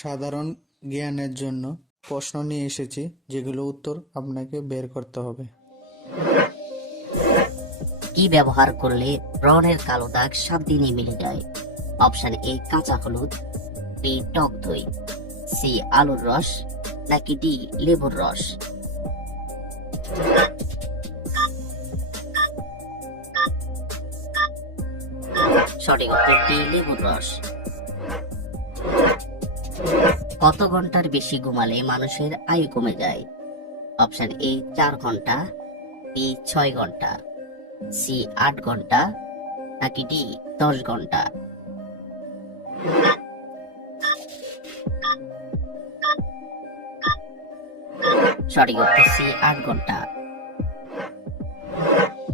সাধারণ জ্ঞানের জন্য প্রশ্ন নিয়ে এসেছি, যেগুলো উত্তর আপনাকে বের করতে হবে। কি ব্যবহার করলে ব্রণের কালো দাগ 7 দিনে মিলে যায়? অপশন এ কাঁচা হলুদ, বি টক দই, সি আলুর রস, নাকি ডি লেবুর রস? সঠিক উত্তর ডি লেবুর রস। কত ঘন্টার বেশি ঘুমালে মানুষের আয়ু কমে যায়? অপশন এ 4 ঘন্টা, বি 6 ঘন্টা, সি 8 ঘন্টা, নাকি ডি 10 ঘন্টা? সঠিক উত্তর সি 8 ঘন্টা।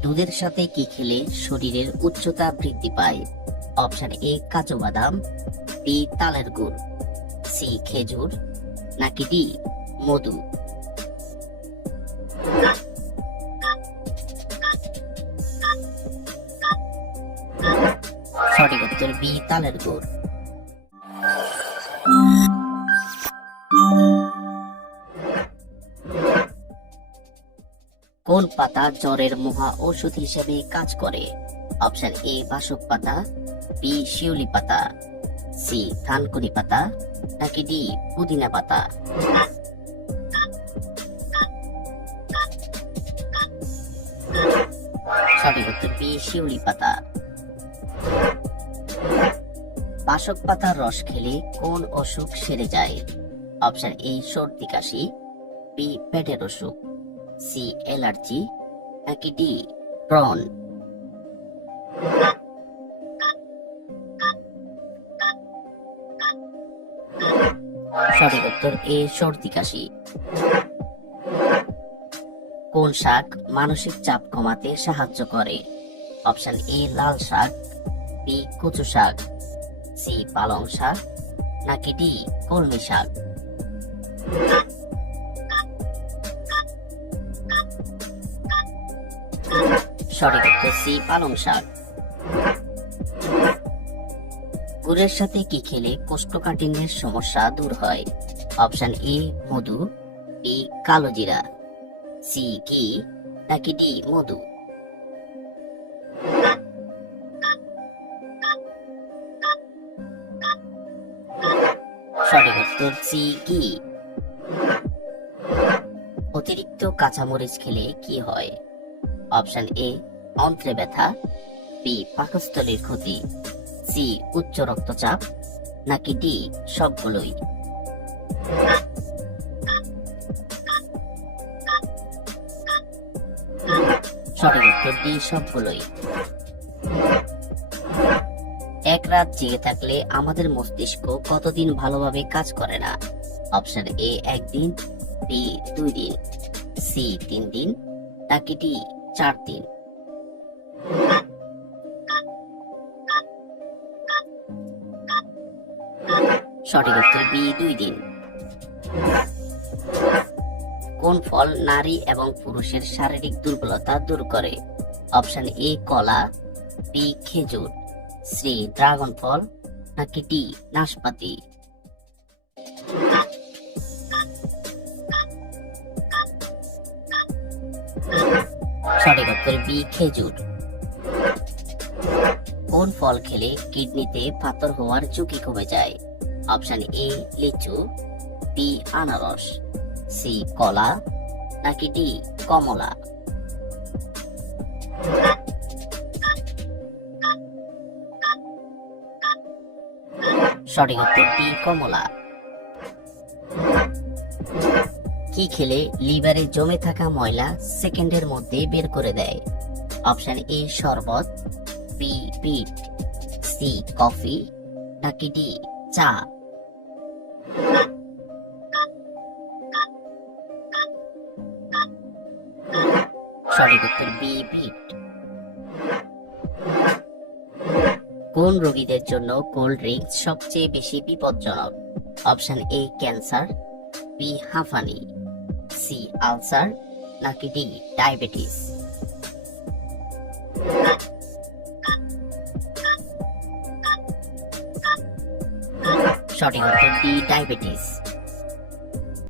দুধের সাথে কি খেলে শরীরের উচ্চতা বৃদ্ধি পায়? অপশন এ কাজু বাদাম, বি তালের গুড়, সি খেজুর, নাকি ডি মধু? সঠিক উত্তর বি তালের গুড়। কোন পাতা জ্বরের মহা ঔষধ হিসেবে কাজ করে? অপশন এ বাসক পাতা, বি শিউলি পাতা, সি থানকুনি পাতা, নাকি ডি পুদিনা পাতা? সঠিক উত্তর বি শিউলি পাতা। বাসক পাতার রস খেলে কোন অসুখ সেরে যায়? অপশন এ সর্দি কাশি, বি পেটের অসুখ, সি অ্যালার্জি, নাকি ডি ব্রণ? সঠিক উত্তর এ সর্দি কাশি। কোন শাক মানসিক চাপ কমাতে সাহায্য করে? অপশন এ লাল শাক, বি কচু শাক, সি পালং শাক, নাকি ডি কলমি শাক? সঠিক উত্তর সি পালং শাক। গুড়ের সাথে কি খেলে কোষ্ঠকাঠিন্যের সমস্যা দূর হয়? অপশন এ মধু, বি কালো জিরা, সি ঘি, নাকি ডি মধু? সঠিক উত্তর সি ঘি। অতিরিক্ত কাঁচামরিচ খেলে কি হয়? অপশন এ অন্ত্রে ব্যথা, বি পাকস্থলীর ক্ষতি, সি উচ্চ রক্তচাপ, নাকি ডি সবগুলোই? সঠিক উত্তর ডি সবগুলোই। এক রাত জেগে থাকলে আমাদের মস্তিষ্ক কতদিন ভালোভাবে কাজ করে না? অপশন এ 1 দিন, বি 2 দিন, সি 3 দিন, নাকি ডি 4 দিন? সঠিক উত্তর বি 2 দিন। কোন ফল নারী এবং পুরুষের শারীরিক দুর্বলতা দূর করে? অপশন এ কলা, বি খেজুর, সি ড্রাগন ফল, নাকি ডি নাশপাতি? সঠিক উত্তর বি খেজুর। কোন ফল খেলে কিডনিতে পাথর হওয়ার ঝুঁকি কমে যায়? অপশন এ লিচু, বি আনারস, সি কলা, নাকি ডি কমলা? সঠিক উত্তর ডি কমলা। কি খেলে লিভারে জমে থাকা ময়লা সেকেন্ডের মধ্যে বের করে দেয়? অপশন এ শরবত, বি বিট, সি কফি, নাকি ডি চা? সঠিক উত্তর বি বিট। কোন রোগীদের জন্য কোল্ড ড্রিঙ্কস সবচেয়ে বেশি বিপজ্জনক? অপশন এ ক্যান্সার, বি হাঁফানি, সি আলসার, নাকি ডি ডায়াবেটিস? সঠিক উত্তর ডি ডায়াবেটিস।